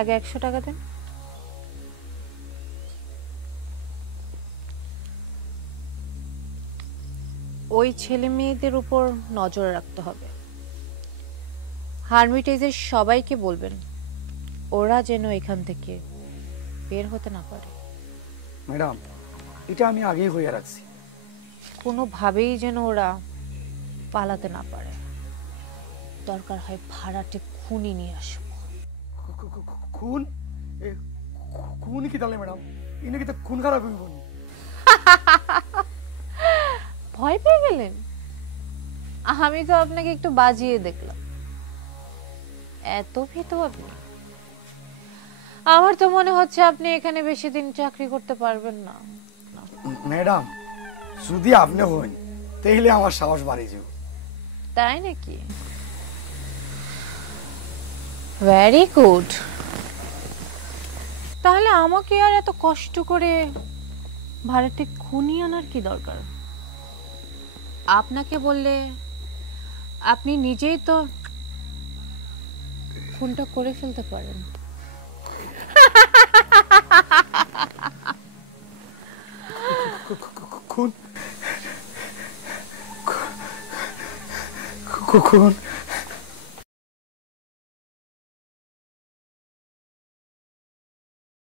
আগে 100 টাকা দেন। ওই ছেলে মেয়েদের উপর নজর রাখতে হবে। হারমিটেজের সবাইকে বলবেন ওরা যেন এখান থেকে বের হতে না পারে। ম্যাডাম, এটা আমি আগেই হয়ে রাখছি। কোনোভাবেই যেন ওরা পালাতে না পারে। দরকার হয় ভাড়াটে খুনি নিয়ে আসবো। খুন? খুন কি তাহলে ম্যাডাম? ইনি কি খুন খারাপ হইব? ভয় পেয়ে গেলেন? আমি তো আপনাকে একটু বাজিয়ে দেখলাম। এত ভীতু আপনি? আমার তো মনে হচ্ছে আপনি এখানে বেশি দিন চাকরি করতে পারবেন না। ম্যাডাম, যদি আপনি হন তাহলে আমার সাহস বাড়ে যাব। তাই নাকি? Very good. তাহলে আমাকে আর এত কষ্ট করে ভাড়াটে খুনি আনার কি দরকার? আপনাকে বললে আপনি নিজেই তো খুনটা করে ফেলতে পারেন। খুন? খুন?